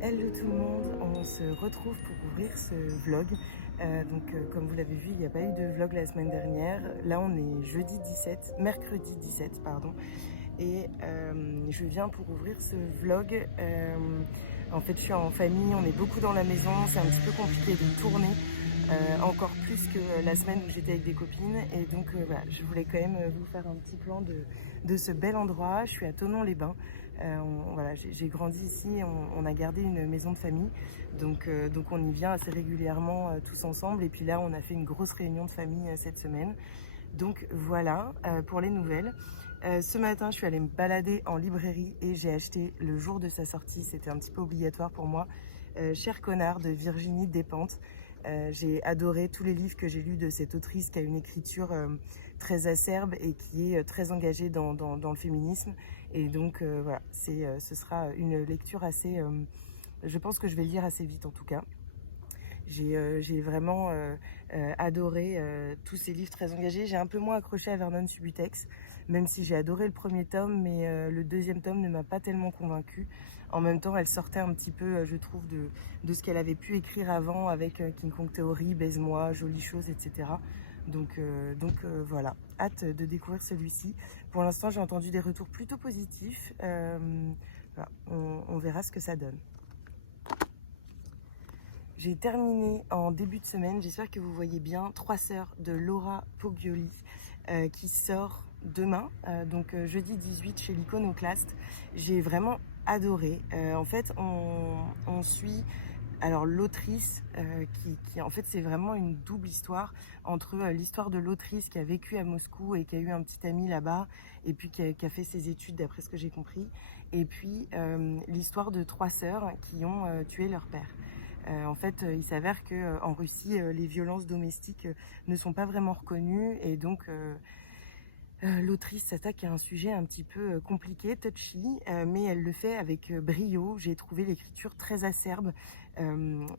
Hello tout le monde, on se retrouve pour ouvrir ce vlog. Comme vous l'avez vu, il n'y a pas eu de vlog la semaine dernière. Là on est mercredi 17 pardon. Je viens pour ouvrir ce vlog. En fait je suis en famille, on est beaucoup dans la maison, c'est un petit peu compliqué de tourner. Encore plus que la semaine où j'étais avec des copines. Voilà, je voulais quand même vous faire un petit plan de ce bel endroit. Je suis à Thonon-les-Bains. Voilà, j'ai grandi ici, on a gardé une maison de famille. Donc on y vient assez régulièrement tous ensemble. Et puis là, on a fait une grosse réunion de famille cette semaine. Donc voilà pour les nouvelles. Ce matin, je suis allée me balader en librairie et j'ai acheté le jour de sa sortie. C'était un petit peu obligatoire pour moi. Cher connard de Virginie Despentes. J'ai adoré tous les livres que j'ai lus de cette autrice qui a une écriture très acerbe et qui est très engagée dans le féminisme. Voilà, ce sera une lecture assez... je pense que je vais le lire assez vite en tout cas. J'ai vraiment adoré tous ces livres très engagés. J'ai un peu moins accroché à Vernon Subutex, même si j'ai adoré le premier tome, mais le deuxième tome ne m'a pas tellement convaincue. En même temps, elle sortait un petit peu, je trouve, de ce qu'elle avait pu écrire avant avec King Kong Theory, Baise-moi, Jolies choses, etc. Voilà, hâte de découvrir celui-ci. Pour l'instant, j'ai entendu des retours plutôt positifs. Voilà, on verra ce que ça donne. J'ai terminé en début de semaine, j'espère que vous voyez bien, Trois sœurs de Laura Poggioli qui sort demain, jeudi 18 chez l'Iconoclaste. J'ai vraiment adoré. En fait, on suit alors l'autrice qui en fait c'est vraiment une double histoire entre l'histoire de l'autrice qui a vécu à Moscou et qui a eu un petit ami là-bas et puis qui a fait ses études d'après ce que j'ai compris, et puis l'histoire de trois sœurs qui ont tué leur père. Il s'avère qu'en Russie, les violences domestiques ne sont pas vraiment reconnues et l'autrice s'attaque à un sujet un petit peu compliqué, touchy, mais elle le fait avec brio. J'ai trouvé l'écriture très acerbe.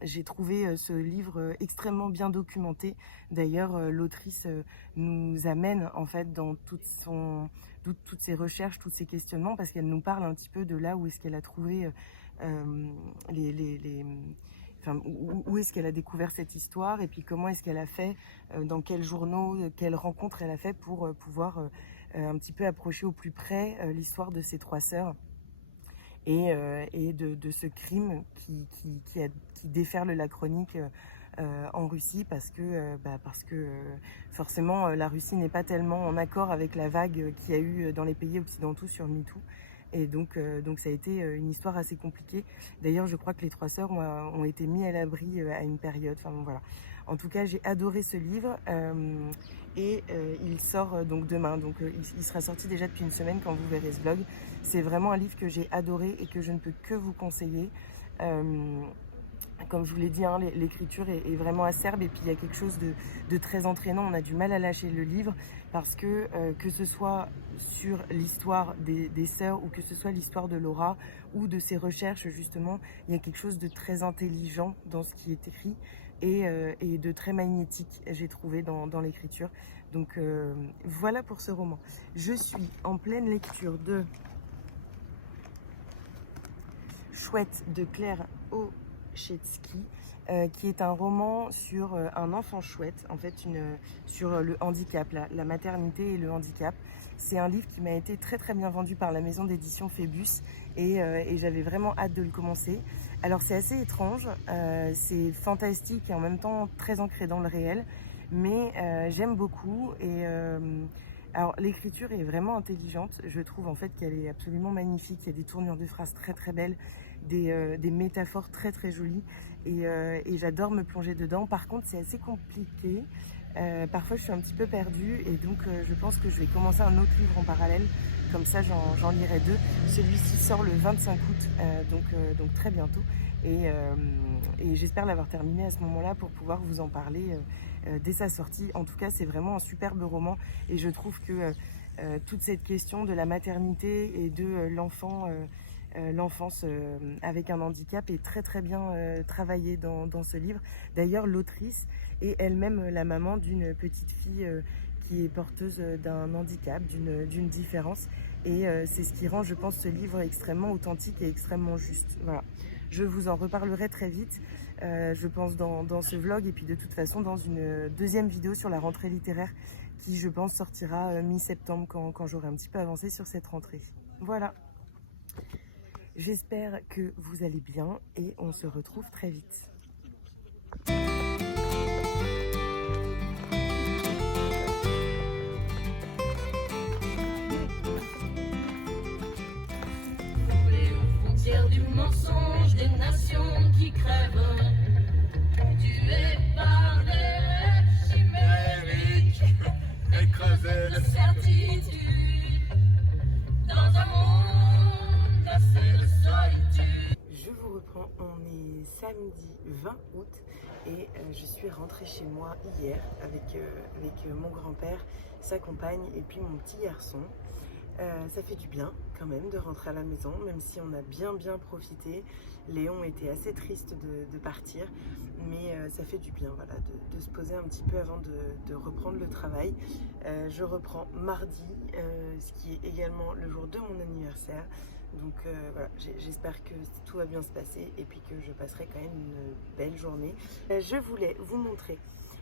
J'ai trouvé ce livre extrêmement bien documenté. D'ailleurs, l'autrice nous amène en fait dans toutes ses recherches, tous ses questionnements, parce qu'elle nous parle un petit peu de là où est-ce qu'elle a trouvé les où est-ce qu'elle a découvert cette histoire et puis comment est-ce qu'elle a fait, dans quels journaux, quelles rencontres elle a fait pour pouvoir un petit peu approcher au plus près l'histoire de ces trois sœurs et de ce crime qui déferle la chronique en Russie parce que forcément la Russie n'est pas tellement en accord avec la vague qu'il y a eu dans les pays occidentaux sur MeToo. Donc ça a été une histoire assez compliquée. D'ailleurs, je crois que les trois sœurs ont été mis à l'abri à une période. Enfin bon, voilà. En tout cas, j'ai adoré ce livre il sort donc demain. Il sera sorti déjà depuis une semaine quand vous verrez ce vlog. C'est vraiment un livre que j'ai adoré et que je ne peux que vous conseiller. Comme je vous l'ai dit, hein, l'écriture est vraiment acerbe et puis il y a quelque chose de très entraînant. On a du mal à lâcher le livre parce que ce soit sur l'histoire des sœurs ou que ce soit l'histoire de Laura ou de ses recherches justement, il y a quelque chose de très intelligent dans ce qui est écrit et de très magnétique, j'ai trouvé dans l'écriture. Voilà pour ce roman. Je suis en pleine lecture de Chouette de Claire Ochetsky, qui est un roman sur un enfant chouette, en fait sur le handicap, la maternité et le handicap. C'est un livre qui m'a été très très bien vendu par la maison d'édition Phébus et j'avais vraiment hâte de le commencer. Alors c'est assez étrange, c'est fantastique et en même temps très ancré dans le réel, mais j'aime beaucoup alors l'écriture est vraiment intelligente, je trouve en fait qu'elle est absolument magnifique, il y a des tournures de phrases très très belles, des métaphores très très jolies et j'adore me plonger dedans. Par contre c'est assez compliqué, parfois je suis un petit peu perdue et je pense que je vais commencer un autre livre en parallèle, comme ça j'en lirai deux. Celui-ci sort le 25 août, donc très bientôt et j'espère l'avoir terminé à ce moment-là pour pouvoir vous en parler dès sa sortie. En tout cas c'est vraiment un superbe roman et je trouve que toute cette question de la maternité et de l'enfance avec un handicap est très très bien travaillée dans ce livre. D'ailleurs l'autrice est elle-même la maman d'une petite fille qui est porteuse d'un handicap, d'une différence et c'est ce qui rend je pense ce livre extrêmement authentique et extrêmement juste. Voilà. Je vous en reparlerai très vite, je pense dans ce vlog, et puis de toute façon dans une deuxième vidéo sur la rentrée littéraire qui, je pense, sortira mi-septembre quand j'aurai un petit peu avancé sur cette rentrée. Voilà. J'espère que vous allez bien et on se retrouve très vite. Du mensonge des nations qui crèvent, tuées par des rêves chimériques, écrasées de certitude, dans un monde assez de solitude. Je vous reprends, on est samedi 20 août et je suis rentrée chez moi hier avec mon grand-père, sa compagne et puis mon petit garçon. Ça fait du bien quand même de rentrer à la maison, même si on a bien profité. Léon était assez triste de partir, mais ça fait du bien, voilà, de se poser un petit peu avant de reprendre le travail. Je reprends mardi, ce qui est également le jour de mon anniversaire. Donc voilà, j'espère que tout va bien se passer et puis que je passerai quand même une belle journée. Je voulais vous montrer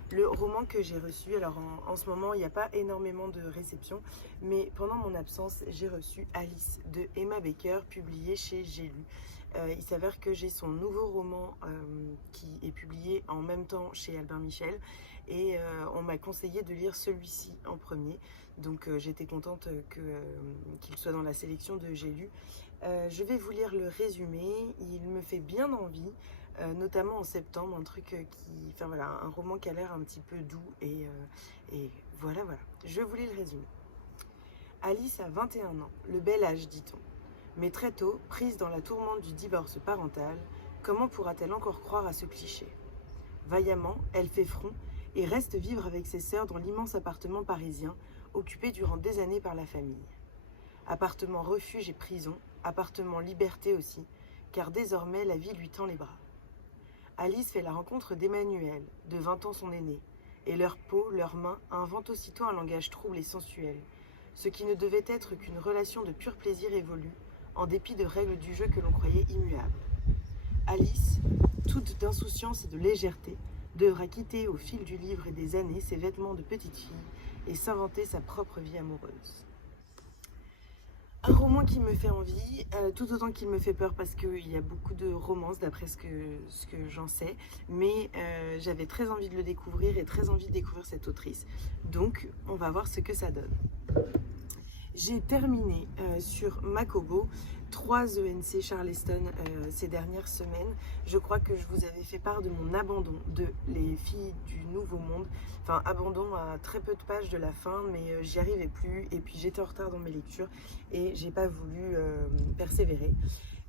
le roman que j'ai reçu. Alors en ce moment il n'y a pas énormément de réceptions, mais pendant mon absence j'ai reçu Alice de Emma Baker, publié chez J'ai lu. Il s'avère que j'ai son nouveau roman qui est publié en même temps chez Albin Michel et on m'a conseillé de lire celui-ci en premier, donc j'étais contente qu'il soit dans la sélection de J'ai lu. Je vais vous lire le résumé, il me fait bien envie. Notamment en septembre, un truc enfin voilà, un roman qui a l'air un petit peu doux et voilà, je vous lis le résumé. Alice a 21 ans, le bel âge dit-on. Mais très tôt, prise dans la tourmente du divorce parental, comment pourra-t-elle encore croire à ce cliché? Vaillamment, elle fait front et reste vivre avec ses sœurs dans l'immense appartement parisien, occupé durant des années par la famille. Appartement refuge et prison, appartement liberté aussi, car désormais la vie lui tend les bras. Alice fait la rencontre d'Emmanuel, de 20 ans son aîné, et leur peau, leurs mains, inventent aussitôt un langage trouble et sensuel, ce qui ne devait être qu'une relation de pur plaisir évolue, en dépit de règles du jeu que l'on croyait immuables. Alice, toute d'insouciance et de légèreté, devra quitter au fil du livre et des années ses vêtements de petite fille et s'inventer sa propre vie amoureuse. Un roman qui me fait envie, tout autant qu'il me fait peur parce qu'il y a beaucoup de romances d'après ce que j'en sais, mais j'avais très envie de le découvrir et très envie de découvrir cette autrice. Donc on va voir ce que ça donne. J'ai terminé sur Makobo 3 ENC Charleston ces dernières semaines. Je crois que je vous avais fait part de mon abandon de Les filles du Nouveau Monde. Enfin, abandon à très peu de pages de la fin, mais j'y arrivais plus. Et puis j'étais en retard dans mes lectures et j'ai pas voulu persévérer.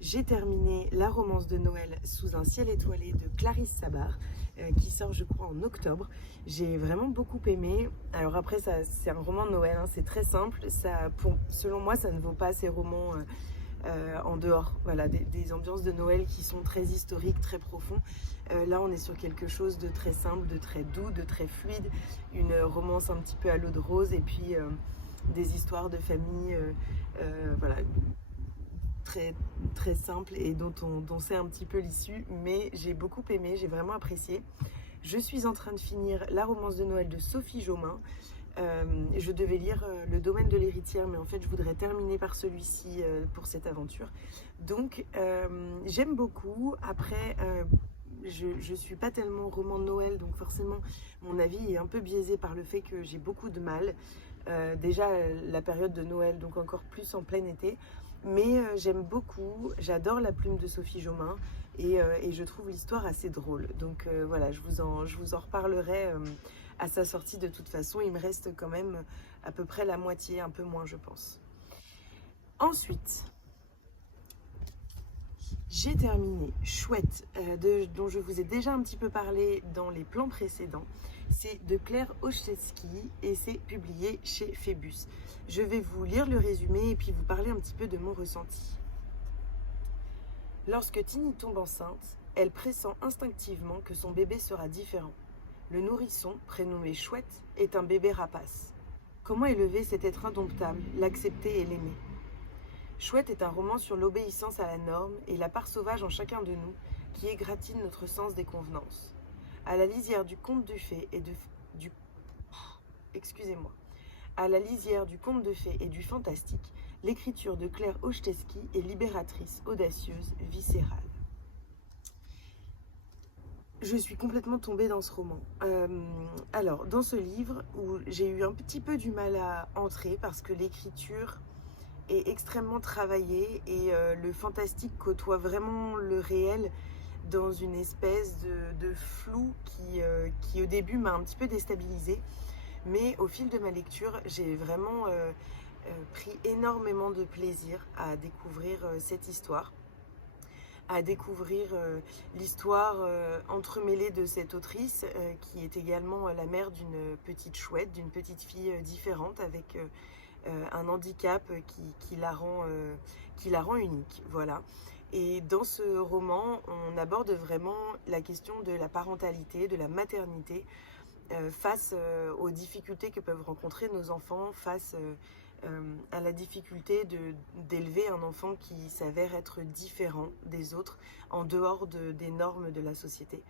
J'ai terminé La romance de Noël sous un ciel étoilé de Clarisse Sabar, qui sort je crois en octobre. J'ai vraiment beaucoup aimé. Alors après, c'est un roman de Noël, hein, c'est très simple. Selon moi, ça ne vaut pas ces romans en dehors, voilà, des ambiances de Noël qui sont très historiques, très profonds. Là, on est sur quelque chose de très simple, de très doux, de très fluide. Une romance un petit peu à l'eau de rose et puis des histoires de famille, voilà, très simple et dont on sait un petit peu l'issue, mais j'ai beaucoup aimé, j'ai vraiment apprécié. Je suis en train de finir La romance de Noël de Sophie Jomain. Je devais lire Le domaine de l'héritière, mais en fait je voudrais terminer par celui-ci pour cette aventure. Donc j'aime beaucoup. Après je suis pas tellement roman de Noël, donc forcément mon avis est un peu biaisé par le fait que j'ai beaucoup de mal. Déjà la période de Noël, donc encore plus en plein été. Mais j'aime beaucoup, j'adore la plume de Sophie Jomain et je trouve l'histoire assez drôle. Donc voilà, je vous en reparlerai à sa sortie de toute façon. Il me reste quand même à peu près la moitié, un peu moins je pense. Ensuite, j'ai terminé Chouette, dont je vous ai déjà un petit peu parlé dans les plans précédents. C'est de Claire Olszewski et c'est publié chez Phébus. Je vais vous lire le résumé et puis vous parler un petit peu de mon ressenti. Lorsque Tini tombe enceinte, elle pressent instinctivement que son bébé sera différent. Le nourrisson, prénommé Chouette, est un bébé rapace. Comment élever cet être indomptable, l'accepter et l'aimer? Chouette est un roman sur l'obéissance à la norme et la part sauvage en chacun de nous qui égratigne notre sens des convenances. À la lisière du conte de fées et du... Excusez-moi. À la lisière du conte de fées et du fantastique, l'écriture de Claire Hojtesky est libératrice, audacieuse, viscérale. Je suis complètement tombée dans ce roman. Alors, dans ce livre, où j'ai eu un petit peu du mal à entrer parce que l'écriture est extrêmement travaillée et le fantastique côtoie vraiment le réel dans une espèce de flou qui au début m'a un petit peu déstabilisée. Mais au fil de ma lecture, j'ai vraiment pris énormément de plaisir à découvrir cette histoire, à découvrir l'histoire entremêlée de cette autrice qui est également la mère d'une petite chouette, d'une petite fille différente avec un handicap qui la rend unique. Voilà. Et dans ce roman, on aborde vraiment la question de la parentalité, de la maternité, face aux difficultés que peuvent rencontrer nos enfants, face à la difficulté d'élever un enfant qui s'avère être différent des autres, en dehors des normes de la société.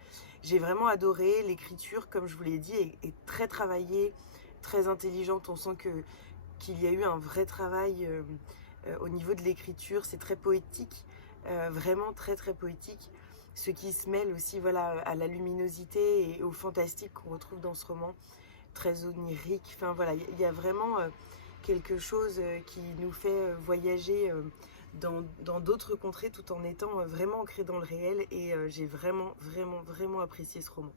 J'ai vraiment adoré l'écriture, comme je vous l'ai dit, est très travaillée, très intelligente. On sent qu'il y a eu un vrai travail au niveau de l'écriture. C'est très poétique, vraiment très très poétique. Ce qui se mêle aussi voilà, à la luminosité et au fantastique qu'on retrouve dans ce roman, très onirique. Enfin voilà, il y a vraiment quelque chose qui nous fait voyager dans d'autres contrées tout en étant vraiment ancré dans le réel, et j'ai vraiment apprécié ce roman.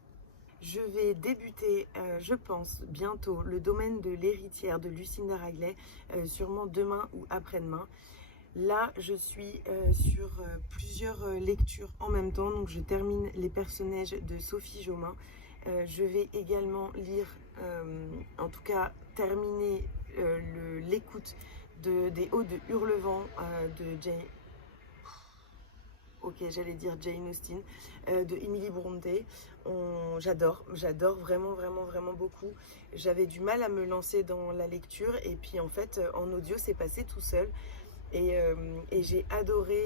Je vais débuter, je pense, bientôt le domaine de l'héritière de Lucinda Ragley, sûrement demain ou après-demain. Là, je suis sur plusieurs lectures en même temps, donc je termine Les personnages de Sophie Jomain. Je vais également lire, en tout cas terminer l'écoute des Hauts de Hurlevent de Jane... Ok, j'allais dire Jane Austen, de Emily Bronte. J'adore vraiment beaucoup. J'avais du mal à me lancer dans la lecture et puis en fait en audio c'est passé tout seul. Et j'ai adoré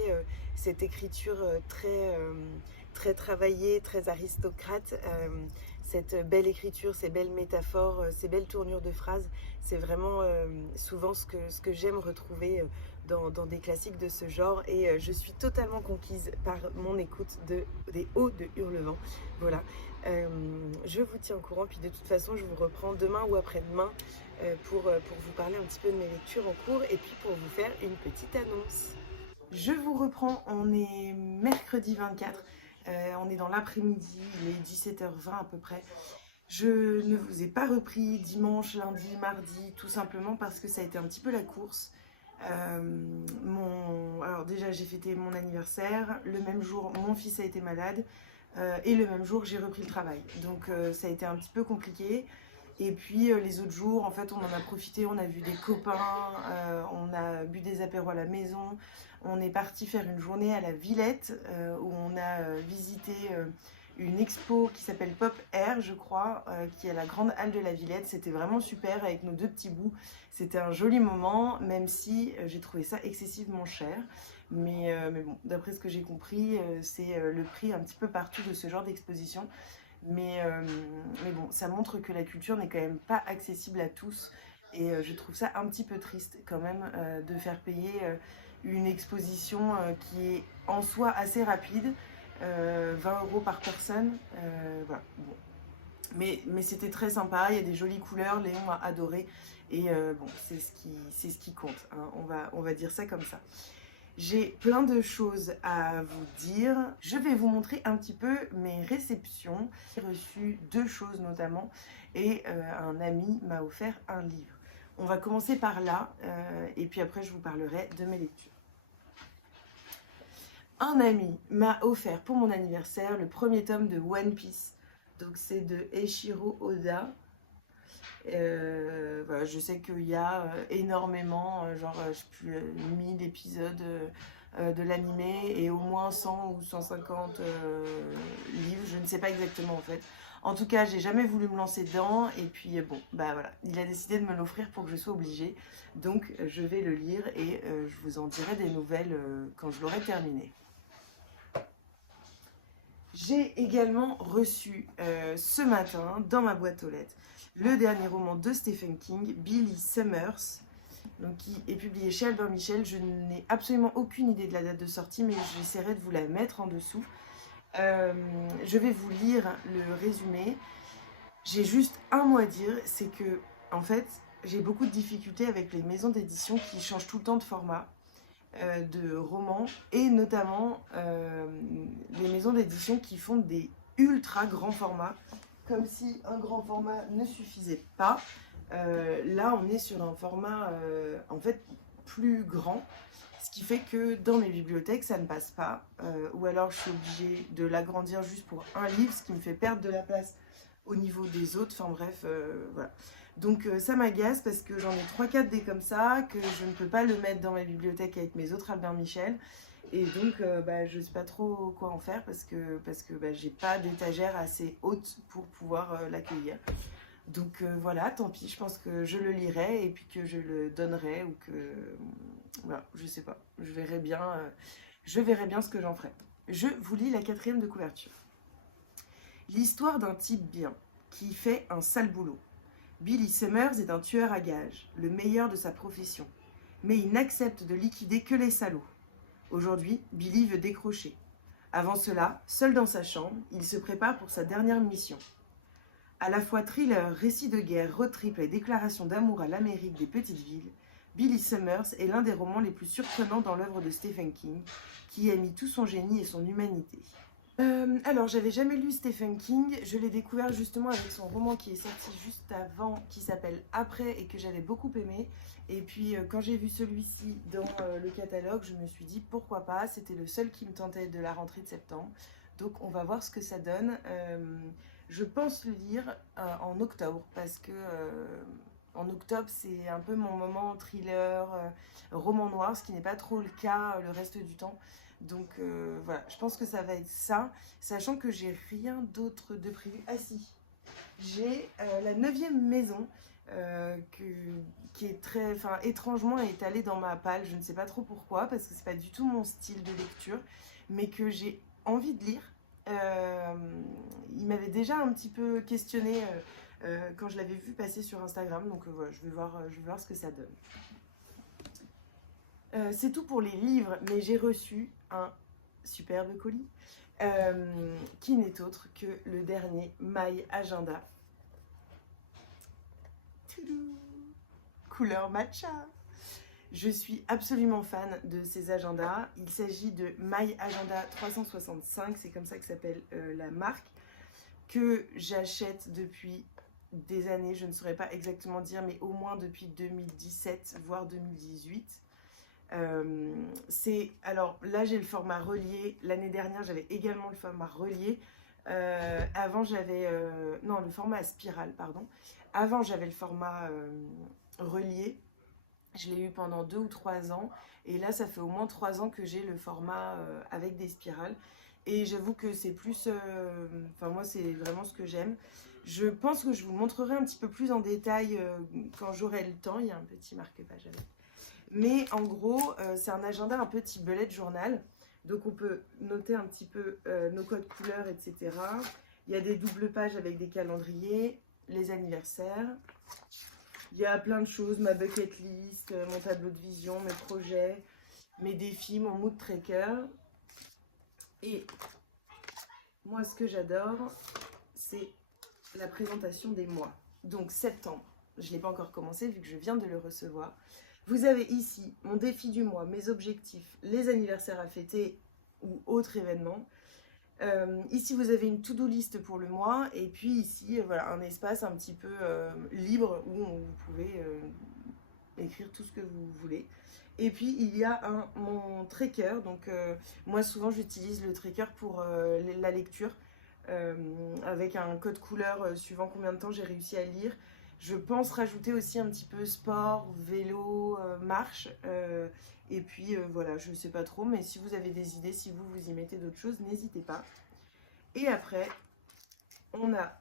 cette écriture très travaillée, très aristocrate, cette belle écriture, ces belles métaphores, ces belles tournures de phrases. C'est vraiment souvent ce que j'aime retrouver dans des classiques de ce genre, et je suis totalement conquise par mon écoute des Hauts de Hurlevent. Voilà. Je vous tiens au courant, puis de toute façon je vous reprends demain ou après-demain pour vous parler un petit peu de mes lectures en cours et puis pour vous faire une petite annonce. Je vous reprends, on est mercredi 24, on est dans l'après-midi, il est 17h20 à peu près. Je ne vous ai pas repris dimanche, lundi, mardi, tout simplement parce que ça a été un petit peu la course. Alors déjà j'ai fêté mon anniversaire, le même jour mon fils a été malade, et le même jour j'ai repris le travail, donc ça a été un petit peu compliqué. Et puis les autres jours, en fait, on en a profité, on a vu des copains, on a bu des apéros à la maison, on est parti faire une journée à la Villette où on a visité une expo qui s'appelle Pop Air, je crois, qui est à la grande halle de la Villette. C'était vraiment super avec nos deux petits bouts. C'était un joli moment, même si j'ai trouvé ça excessivement cher. Mais bon, d'après ce que j'ai compris, c'est le prix un petit peu partout de ce genre d'exposition. Mais bon, ça montre que la culture n'est quand même pas accessible à tous, et je trouve ça un petit peu triste quand même de faire payer une exposition qui est en soi assez rapide, 20 € par personne, voilà. Bon. Mais c'était très sympa, il y a des jolies couleurs, Léon a adoré, et bon, c'est ce qui compte, hein, on va dire ça comme ça. J'ai plein de choses à vous dire. Je vais vous montrer un petit peu mes réceptions. J'ai reçu 2 choses notamment, et un ami m'a offert un livre. On va commencer par là, et puis après je vous parlerai de mes lectures. Un ami m'a offert pour mon anniversaire le premier tome de One Piece. Donc c'est de Eiichiro Oda. Voilà, je sais qu'il y a énormément, genre je sais plus, 1000 épisodes de l'animé et au moins 100 ou 150 livres, je ne sais pas exactement en fait. En tout cas, j'ai jamais voulu me lancer dedans. Et puis bon, bah voilà, il a décidé de me l'offrir pour que je sois obligée. Donc je vais le lire et je vous en dirai des nouvelles quand je l'aurai terminé. J'ai également reçu ce matin, dans ma boîte aux lettres, le dernier roman de Stephen King, Billy Summers, donc qui est publié chez Albin Michel. Je n'ai absolument aucune idée de la date de sortie, mais j'essaierai de vous la mettre en dessous. Je vais vous lire le résumé. J'ai juste un mot à dire, c'est que, en fait, j'ai beaucoup de difficultés avec les maisons d'édition qui changent tout le temps de format de romans, et notamment les maisons d'édition qui font des ultra grands formats, comme si un grand format ne suffisait pas. Là, on est sur un format en fait plus grand, ce qui fait que dans mes bibliothèques, ça ne passe pas, ou alors je suis obligée de l'agrandir juste pour un livre, ce qui me fait perdre de la place au niveau des autres. Enfin bref, voilà. Donc ça m'agace parce que j'en ai 3-4 des comme ça, que je ne peux pas le mettre dans ma bibliothèque avec mes autres Albin Michel. Et donc je ne sais pas trop quoi en faire parce que j'ai pas d'étagère assez haute pour pouvoir l'accueillir. Donc voilà, tant pis, je pense que je le lirai et puis que je le donnerai, ou que... voilà, je sais pas, je verrai bien ce que j'en ferai. Je vous lis la 4e de couverture. L'histoire d'un type bien, qui fait un sale boulot. Billy Summers est un tueur à gages, le meilleur de sa profession. Mais il n'accepte de liquider que les salauds. Aujourd'hui, Billy veut décrocher. Avant cela, seul dans sa chambre, il se prépare pour sa dernière mission. À la fois thriller, récit de guerre, road trip et déclaration d'amour à l'Amérique des petites villes, Billy Summers est l'un des romans les plus surprenants dans l'œuvre de Stephen King, qui a mis tout son génie et son humanité. Alors, j'avais jamais lu Stephen King, je l'ai découvert justement avec son roman qui est sorti juste avant, qui s'appelle Après, et que j'avais beaucoup aimé. Et puis quand j'ai vu celui-ci dans le catalogue, je me suis dit pourquoi pas, c'était le seul qui me tentait de la rentrée de septembre. Donc on va voir ce que ça donne. Je pense le lire en octobre, parce que en octobre c'est un peu mon moment thriller, roman noir, ce qui n'est pas trop le cas le reste du temps. Donc voilà, je pense que ça va être ça, sachant que j'ai rien d'autre de prévu. Ah si, j'ai la 9e maison qui est très, enfin étrangement étalée dans ma palle. Je ne sais pas trop pourquoi, parce que c'est pas du tout mon style de lecture, mais que j'ai envie de lire. Il m'avait déjà un petit peu questionné quand je l'avais vu passer sur Instagram, donc voilà, je vais voir ce que ça donne. C'est tout pour les livres, mais j'ai reçu un superbe colis qui n'est autre que le dernier My Agenda. Toudou, couleur matcha. Je suis absolument fan de ces agendas. Il s'agit de My Agenda 365, c'est comme ça que s'appelle la marque, que j'achète depuis des années. Je ne saurais pas exactement dire, mais au moins depuis 2017, voire 2018. Alors là j'ai le format relié. L'année dernière j'avais également le format relié. Avant j'avais non, le format à spirale, pardon. Avant j'avais le format relié. Je l'ai eu pendant 2 ou 3 ans, et là ça fait au moins 3 ans que j'ai le format avec des spirales, et j'avoue que c'est plus enfin moi c'est vraiment ce que j'aime. Je pense que je vous montrerai un petit peu plus en détail quand j'aurai le temps. Il y a un petit marque-page avec. Mais en gros, c'est un agenda un petit bullet journal. Donc on peut noter un petit peu nos codes couleurs, etc. Il y a des doubles pages avec des calendriers, les anniversaires. Il y a plein de choses, ma bucket list, mon tableau de vision, mes projets, mes défis, mon mood tracker. Et moi, ce que j'adore, c'est la présentation des mois. Donc septembre, je ne l'ai pas encore commencé vu que je viens de le recevoir. Vous avez ici mon défi du mois, mes objectifs, les anniversaires à fêter ou autres événements. Ici, vous avez une to-do list pour le mois. Et puis ici, voilà, un espace un petit peu libre où vous pouvez écrire tout ce que vous voulez. Et puis, il y a mon tracker. Donc, moi, souvent, j'utilise le tracker pour la lecture. Avec un code couleur suivant combien de temps j'ai réussi à lire. Je pense rajouter aussi un petit peu sport, vélo, marche, et puis voilà, je ne sais pas trop, mais si vous avez des idées, si vous y mettez d'autres choses, n'hésitez pas. Et après, on a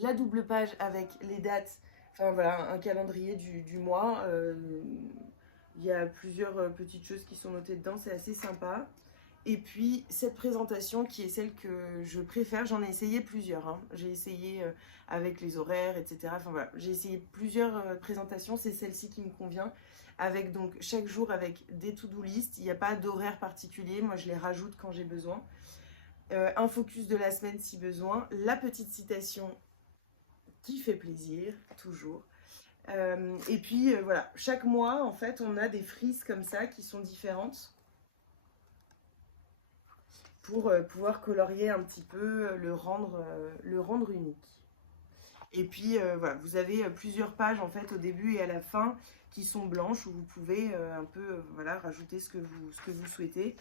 la double page avec les dates, enfin voilà, un calendrier du mois. Il y a plusieurs petites choses qui sont notées dedans, c'est assez sympa. Et puis cette présentation qui est celle que je préfère, j'en ai essayé plusieurs, hein. J'ai essayé avec les horaires, etc. Enfin voilà, j'ai essayé plusieurs présentations, c'est celle-ci qui me convient. Avec donc chaque jour avec des to-do list, il n'y a pas d'horaire particulier, moi je les rajoute quand j'ai besoin. Un focus de la semaine si besoin, la petite citation qui fait plaisir, toujours. Et puis voilà, chaque mois en fait on a des frises comme ça qui sont différentes pour pouvoir colorier un petit peu, le rendre unique. Et puis voilà, vous avez plusieurs pages en fait au début et à la fin qui sont blanches où vous pouvez un peu voilà, rajouter ce que vous souhaitez.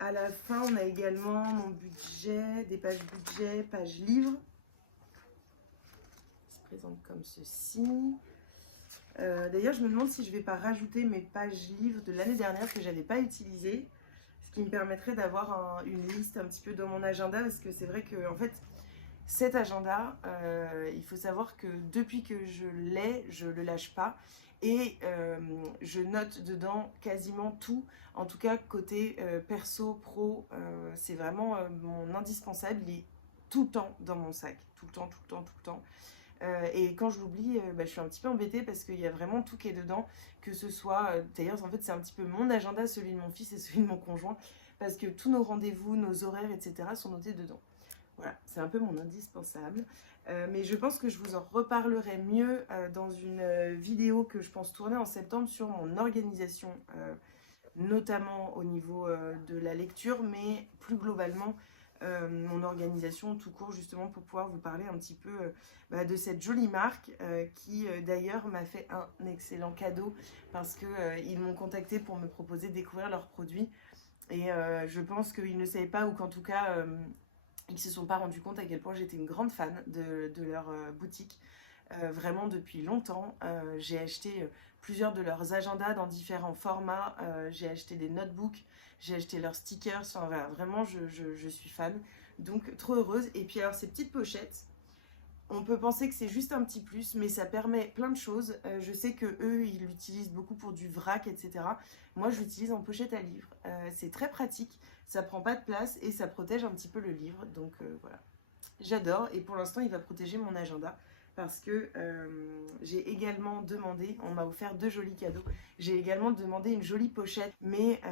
À la fin, on a également mon budget, des pages budget, pages livres. Qui se présente comme ceci. D'ailleurs, je me demande si je ne vais pas rajouter mes pages livres de l'année dernière que je n'avais pas utilisées. Ce qui me permettrait d'avoir une liste un petit peu dans mon agenda. Parce que c'est vrai que, en fait, cet agenda, il faut savoir que depuis que je l'ai, je ne le lâche pas. Et je note dedans quasiment tout, en tout cas côté perso, pro, c'est vraiment mon indispensable, il est tout le temps dans mon sac, tout le temps, tout le temps, tout le temps. Et quand je l'oublie, je suis un petit peu embêtée parce qu'il y a vraiment tout qui est dedans, que ce soit, d'ailleurs en fait c'est un petit peu mon agenda, celui de mon fils et celui de mon conjoint, parce que tous nos rendez-vous, nos horaires, etc. sont notés dedans. Voilà, c'est un peu mon indispensable. Mais je pense que je vous en reparlerai mieux dans une vidéo que je pense tourner en septembre sur mon organisation, notamment au niveau de la lecture, mais plus globalement, mon organisation tout court, justement pour pouvoir vous parler un petit peu de cette jolie marque qui d'ailleurs m'a fait un excellent cadeau parce qu'ils m'ont contacté pour me proposer de découvrir leurs produits. Et je pense qu'ils ne savaient pas, ou qu'en tout cas ils ne se sont pas rendus compte à quel point j'étais une grande fan de leur boutique. Vraiment depuis longtemps. J'ai acheté plusieurs de leurs agendas dans différents formats. J'ai acheté des notebooks, j'ai acheté leurs stickers. Enfin voilà, vraiment je suis fan. Donc trop heureuse. Et puis alors ces petites pochettes, on peut penser que c'est juste un petit plus, mais ça permet plein de choses. Je sais que eux, ils l'utilisent beaucoup pour du vrac, etc. Moi, je l'utilise en pochette à livre. C'est très pratique, ça prend pas de place et ça protège un petit peu le livre. Donc voilà, j'adore. Et pour l'instant, il va protéger mon agenda parce que j'ai également demandé, on m'a offert 2 jolis cadeaux. J'ai également demandé une jolie pochette, mais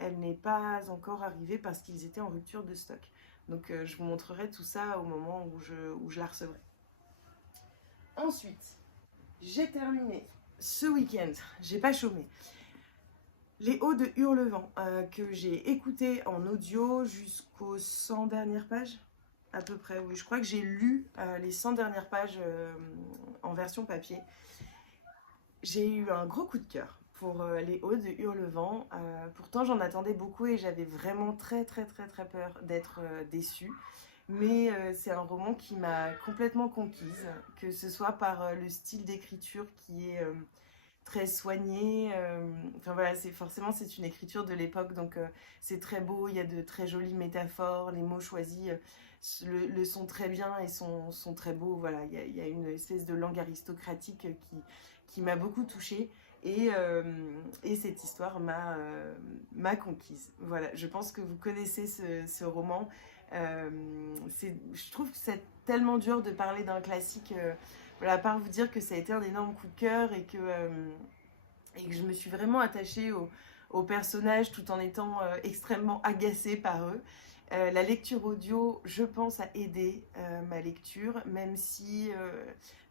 elle n'est pas encore arrivée parce qu'ils étaient en rupture de stock. Donc je vous montrerai tout ça au moment où je la recevrai. Ensuite, j'ai terminé ce week-end, j'ai pas chômé, les Hauts de Hurlevent que j'ai écouté en audio jusqu'aux 100 dernières pages, à peu près, oui. Je crois que j'ai lu les 100 dernières pages en version papier. J'ai eu un gros coup de cœur pour les Hauts de Hurlevent. Pourtant, j'en attendais beaucoup et j'avais vraiment très peur d'être déçue. Mais c'est un roman qui m'a complètement conquise, que ce soit par le style d'écriture qui est très soigné. Enfin voilà, c'est une écriture de l'époque, donc c'est très beau, il y a de très jolies métaphores, les mots choisis le sont très bien et sont très beaux. Voilà, il y a une espèce de langue aristocratique qui m'a beaucoup touchée. Et cette histoire m'a conquise. Voilà, je pense que vous connaissez ce roman. Je trouve que c'est tellement dur de parler d'un classique, voilà, à part vous dire que ça a été un énorme coup de cœur et que je me suis vraiment attachée aux personnages tout en étant extrêmement agacée par eux. La lecture audio, je pense, a aidé ma lecture, même si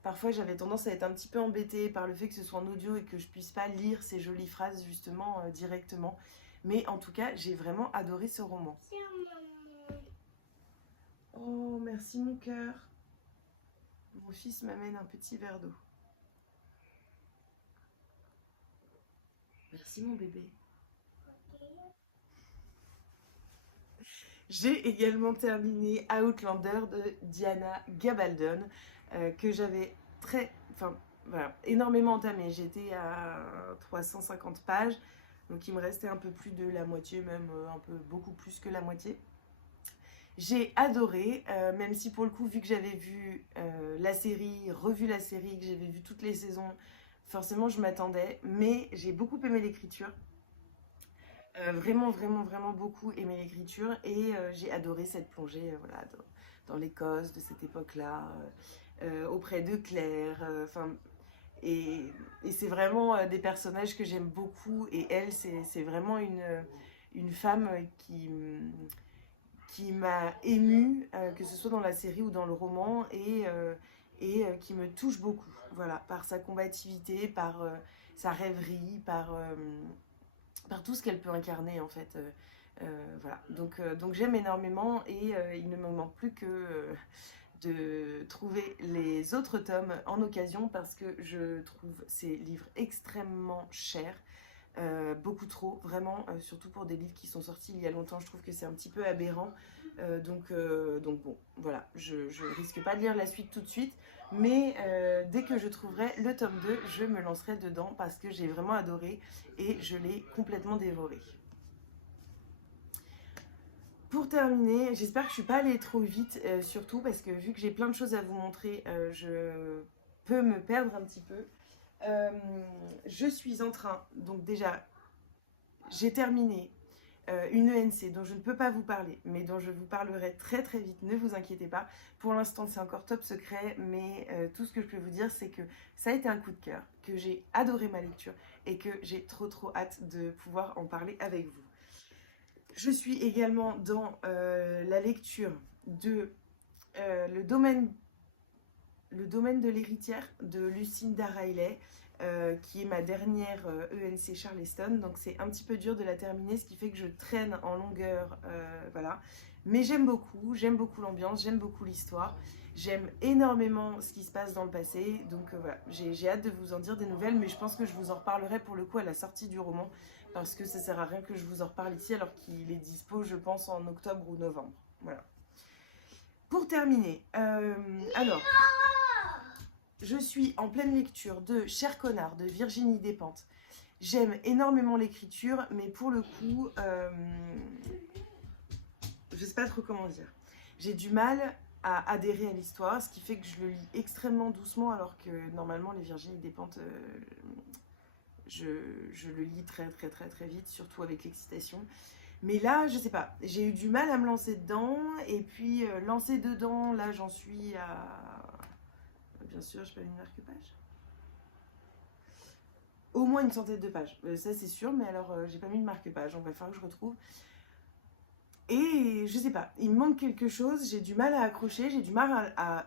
parfois j'avais tendance à être un petit peu embêtée par le fait que ce soit en audio et que je puisse pas lire ces jolies phrases justement directement. Mais en tout cas, j'ai vraiment adoré ce roman. Oh, merci mon cœur. Mon fils m'amène un petit verre d'eau. Merci mon bébé. J'ai également terminé Outlander de Diana Gabaldon, que j'avais énormément entamé. J'étais à 350 pages, donc il me restait un peu plus de la moitié, même un peu beaucoup plus que la moitié. J'ai adoré, même si pour le coup, vu que j'avais vu la série, revu la série, que j'avais vu toutes les saisons, forcément je m'attendais, mais j'ai beaucoup aimé l'écriture. Vraiment, vraiment, vraiment beaucoup aimé l'écriture et j'ai adoré cette plongée voilà, dans l'Écosse de cette époque-là, auprès de Claire. Et c'est vraiment des personnages que j'aime beaucoup. Et elle, c'est vraiment une femme qui m'a émue, que ce soit dans la série ou dans le roman, et qui me touche beaucoup. Voilà, par sa combativité, par sa rêverie, par tout ce qu'elle peut incarner en fait. Voilà, donc j'aime énormément et il ne me manque plus que de trouver les autres tomes en occasion parce que je trouve ces livres extrêmement chers. Beaucoup trop, vraiment, surtout pour des livres qui sont sortis il y a longtemps, je trouve que c'est un petit peu aberrant. Donc bon, voilà, je risque pas de lire la suite tout de suite, mais dès que je trouverai le tome 2, je me lancerai dedans parce que j'ai vraiment adoré et je l'ai complètement dévoré. Pour terminer, j'espère que je suis pas allée trop vite, surtout parce que vu que j'ai plein de choses à vous montrer, je peux me perdre un petit peu. Je suis en train, donc déjà, j'ai terminé une ENC dont je ne peux pas vous parler, mais dont je vous parlerai très très vite, ne vous inquiétez pas. Pour l'instant, c'est encore top secret, mais tout ce que je peux vous dire, c'est que ça a été un coup de cœur, que j'ai adoré ma lecture et que j'ai trop hâte de pouvoir en parler avec vous. Je suis également dans la lecture de le domaine de l'héritière de Lucinda Riley, qui est ma dernière ENC Charleston. Donc c'est un petit peu dur de la terminer, ce qui fait que je traîne en longueur, voilà. Mais j'aime beaucoup l'ambiance, j'aime beaucoup l'histoire. J'aime énormément ce qui se passe dans le passé, donc voilà, j'ai hâte de vous en dire des nouvelles, mais je pense que je vous en reparlerai pour le coup à la sortie du roman, parce que ça sert à rien que je vous en reparle ici, alors qu'il est dispo, je pense, en octobre ou novembre. Voilà. Pour terminer, alors, je suis en pleine lecture de Cher connard de Virginie Despentes. J'aime énormément l'écriture, mais pour le coup, je sais pas trop comment dire. J'ai du mal à adhérer à l'histoire, ce qui fait que je le lis extrêmement doucement, alors que normalement les Virginie Despentes, je le lis très très très très vite, surtout avec l'excitation. Mais là, je sais pas, j'ai eu du mal à me lancer dedans, et puis lancer dedans, là j'en suis à... Bien sûr, je n'ai pas mis de marque-page. Au moins une centaine de pages, ça c'est sûr, mais alors j'ai pas mis de marque-page, donc il va falloir que je retrouve. Et je sais pas, il me manque quelque chose, j'ai du mal à accrocher, j'ai du mal à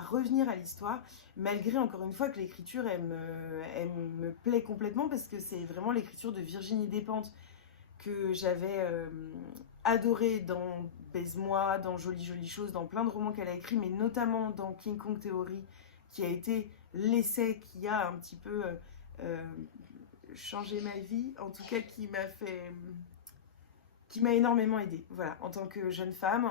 revenir à l'histoire, malgré encore une fois que l'écriture elle me plaît complètement, parce que c'est vraiment l'écriture de Virginie Despentes que j'avais adoré dans Baise-moi, dans Jolie Jolie Chose, dans plein de romans qu'elle a écrits, mais notamment dans King Kong Theory, qui a été l'essai qui a un petit peu changé ma vie, en tout cas qui m'a énormément aidée, voilà, en tant que jeune femme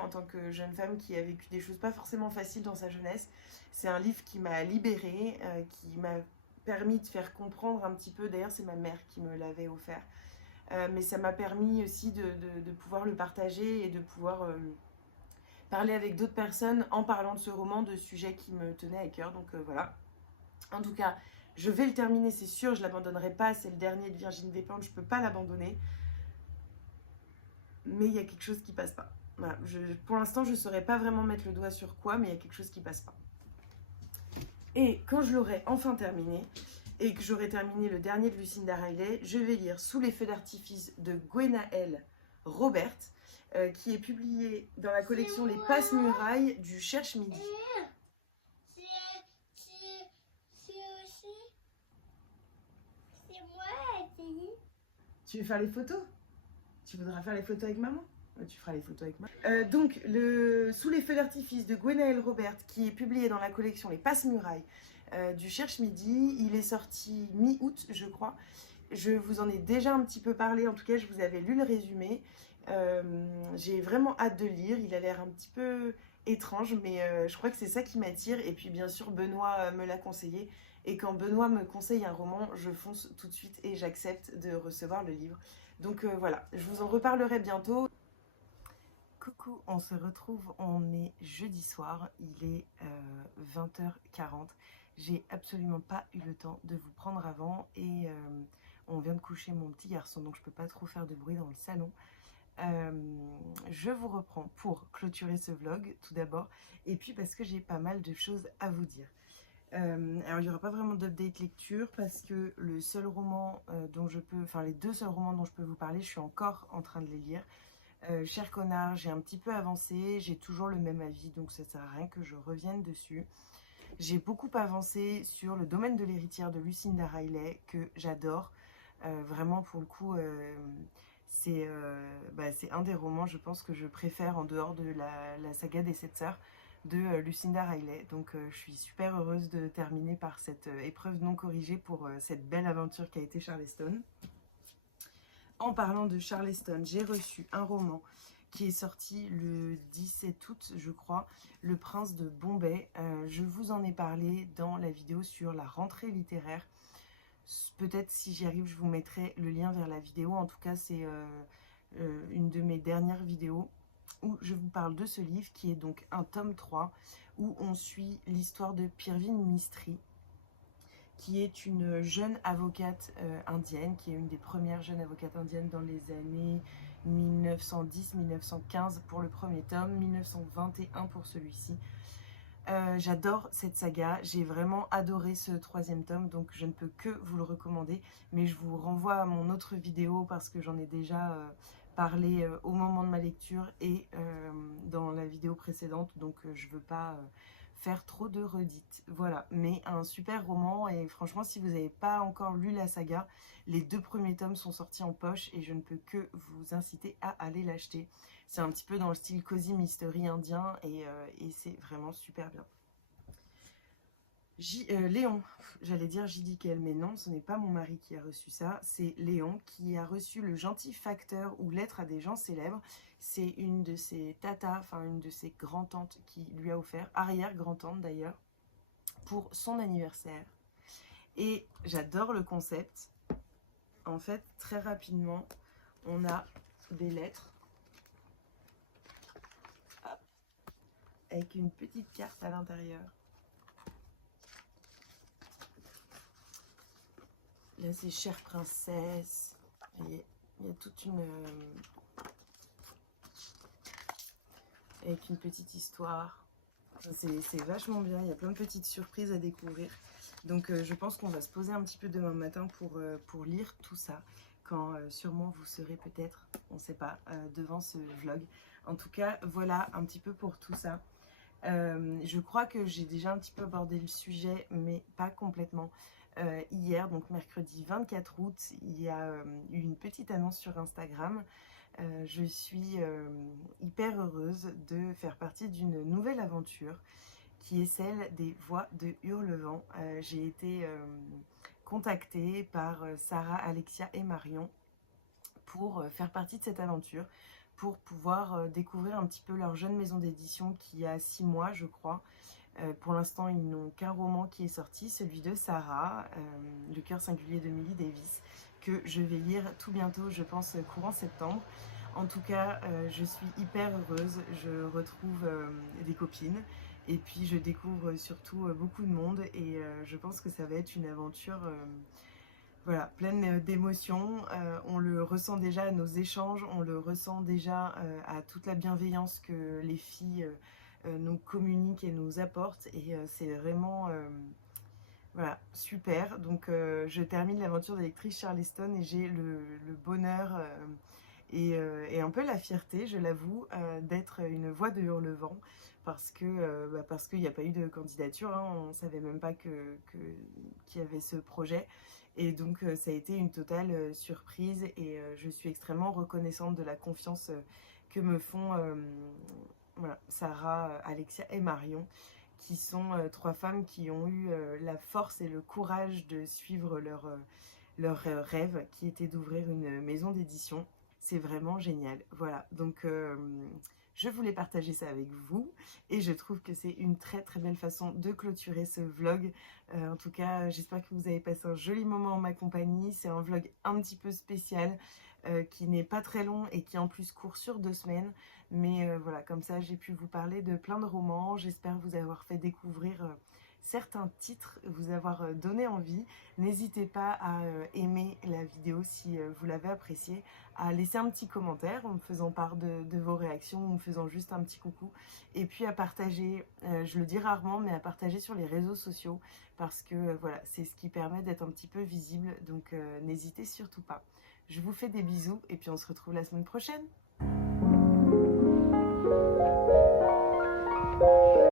qui a vécu des choses pas forcément faciles dans sa jeunesse. C'est un livre qui m'a libérée, qui m'a permis de faire comprendre un petit peu, d'ailleurs c'est ma mère qui me l'avait offert, mais ça m'a permis aussi de pouvoir le partager et de pouvoir parler avec d'autres personnes en parlant de ce roman, de sujets qui me tenaient à cœur. Donc voilà. En tout cas, je vais le terminer, c'est sûr, je ne l'abandonnerai pas. C'est le dernier de Virginie Despentes, je ne peux pas l'abandonner. Mais il y a quelque chose qui passe pas. Voilà. Pour l'instant, je ne saurais pas vraiment mettre le doigt sur quoi, mais il y a quelque chose qui passe pas. Et quand je l'aurai enfin terminé, et que j'aurai terminé le dernier de Lucinda Riley, je vais lire Sous les feux d'artifice de Gwenaëlle Robert, qui est publié dans la collection Les Passe-Murailles du Cherche-Midi. Tu veux faire les photos? Tu voudras faire les photos avec maman? Tu feras les photos avec moi. Donc, Sous les feux d'artifice de Gwenaëlle Robert, qui est publié dans la collection Les Passe-Murailles du Cherche-Midi. Il est sorti mi-août, je crois. Je vous en ai déjà un petit peu parlé. En tout cas, je vous avais lu le résumé. J'ai vraiment hâte de lire. Il a l'air un petit peu étrange, mais je crois que c'est ça qui m'attire. Et puis, bien sûr, Benoît me l'a conseillé. Et quand Benoît me conseille un roman, je fonce tout de suite et j'accepte de recevoir le livre. Donc voilà, je vous en reparlerai bientôt. Coucou, on se retrouve, on est jeudi soir, il est 20h40. J'ai absolument pas eu le temps de vous prendre avant et on vient de coucher mon petit garçon, donc je peux pas trop faire de bruit dans le salon. Je vous reprends pour clôturer ce vlog tout d'abord, et puis parce que j'ai pas mal de choses à vous dire. Alors il n'y aura pas vraiment d'update lecture parce que le seul roman dont je peux, enfin les deux seuls romans dont je peux vous parler, je suis encore en train de les lire. Cher connard, j'ai un petit peu avancé, j'ai toujours le même avis, donc ça sert à rien que je revienne dessus. J'ai beaucoup avancé sur le domaine de l'héritière de Lucinda Riley, que j'adore. Vraiment, pour le coup, c'est un des romans, je pense, que je préfère en dehors de la saga des 7 sœurs de Lucinda Riley. Donc je suis super heureuse de terminer par cette épreuve non corrigée pour cette belle aventure qui a été Charleston. En parlant de Charleston, j'ai reçu un roman qui est sorti le 17 août, je crois, Le Prince de Bombay. Je vous en ai parlé dans la vidéo sur la rentrée littéraire. Peut-être si j'y arrive, je vous mettrai le lien vers la vidéo. En tout cas, c'est une de mes dernières vidéos où je vous parle de ce livre qui est donc un tome 3 où on suit l'histoire de Pirveen Mistry, qui est une jeune avocate indienne, qui est une des premières jeunes avocates indiennes dans les années 1910-1915 pour le premier tome, 1921 pour celui-ci. J'adore cette saga, j'ai vraiment adoré ce troisième tome, donc je ne peux que vous le recommander, mais je vous renvoie à mon autre vidéo parce que j'en ai déjà parlé au moment de ma lecture et dans la vidéo précédente, donc je veux pas faire trop de redites. Voilà, mais un super roman, et franchement, si vous n'avez pas encore lu la saga, les 2 premiers tomes sont sortis en poche et je ne peux que vous inciter à aller l'acheter. C'est un petit peu dans le style cozy mystery indien et c'est vraiment super bien. Léon, j'allais dire J.D.K., mais non, ce n'est pas mon mari qui a reçu ça, c'est Léon qui a reçu le gentil facteur ou lettre à des gens célèbres. C'est une de ses tatas, enfin une de ses grand-tantes qui lui a offert, arrière-grand-tante d'ailleurs, pour son anniversaire. Et j'adore le concept. En fait, très rapidement, on a des lettres avec une petite carte à l'intérieur. Là, c'est Chère Princesse. Il y a toute une... avec une petite histoire. C'est vachement bien. Il y a plein de petites surprises à découvrir. Donc, je pense qu'on va se poser un petit peu demain matin pour lire tout ça. Quand sûrement vous serez peut-être, on ne sait pas, devant ce vlog. En tout cas, voilà un petit peu pour tout ça. Je crois que j'ai déjà un petit peu abordé le sujet, mais pas complètement. Hier, donc mercredi 24 août, il y a eu une petite annonce sur Instagram. Je suis hyper heureuse de faire partie d'une nouvelle aventure qui est celle des Voix de Hurlevent. J'ai été contactée par Sarah, Alexia et Marion pour faire partie de cette aventure, pour pouvoir découvrir un petit peu leur jeune maison d'édition qui a 6 mois, je crois. Pour l'instant, ils n'ont qu'un roman qui est sorti, celui de Sarah, Le cœur singulier de Millie Davis, que je vais lire tout bientôt, je pense courant septembre. En tout cas, je suis hyper heureuse, je retrouve des copines et puis je découvre surtout beaucoup de monde et je pense que ça va être une aventure voilà, pleine d'émotions. On le ressent déjà à nos échanges, on le ressent déjà à toute la bienveillance que les filles nous communiquent et nous apportent et c'est vraiment voilà, super. Donc je termine l'aventure de lectrice Charleston et j'ai le bonheur et un peu la fierté, je l'avoue, d'être une voix de Hurlevent parce qu'il n'y a pas eu de candidature, hein, on ne savait même pas qu'il y avait ce projet. Et donc ça a été une totale surprise et je suis extrêmement reconnaissante de la confiance que me font voilà, Sarah, Alexia et Marion, qui sont 3 femmes qui ont eu la force et le courage de suivre leur rêve qui était d'ouvrir une maison d'édition. C'est vraiment génial. Voilà, donc je voulais partager ça avec vous et je trouve que c'est une très très belle façon de clôturer ce vlog. En tout cas, j'espère que vous avez passé un joli moment en ma compagnie. C'est un vlog un petit peu spécial qui n'est pas très long et qui en plus court sur 2 semaines. Mais voilà, comme ça j'ai pu vous parler de plein de romans. J'espère vous avoir fait découvrir certains titres, vous avoir donné envie. N'hésitez pas à aimer la vidéo si vous l'avez appréciée, à laisser un petit commentaire en me faisant part de vos réactions, ou en me faisant juste un petit coucou, et puis à partager, je le dis rarement, mais à partager sur les réseaux sociaux, parce que voilà, c'est ce qui permet d'être un petit peu visible, donc n'hésitez surtout pas. Je vous fais des bisous et puis on se retrouve la semaine prochaine.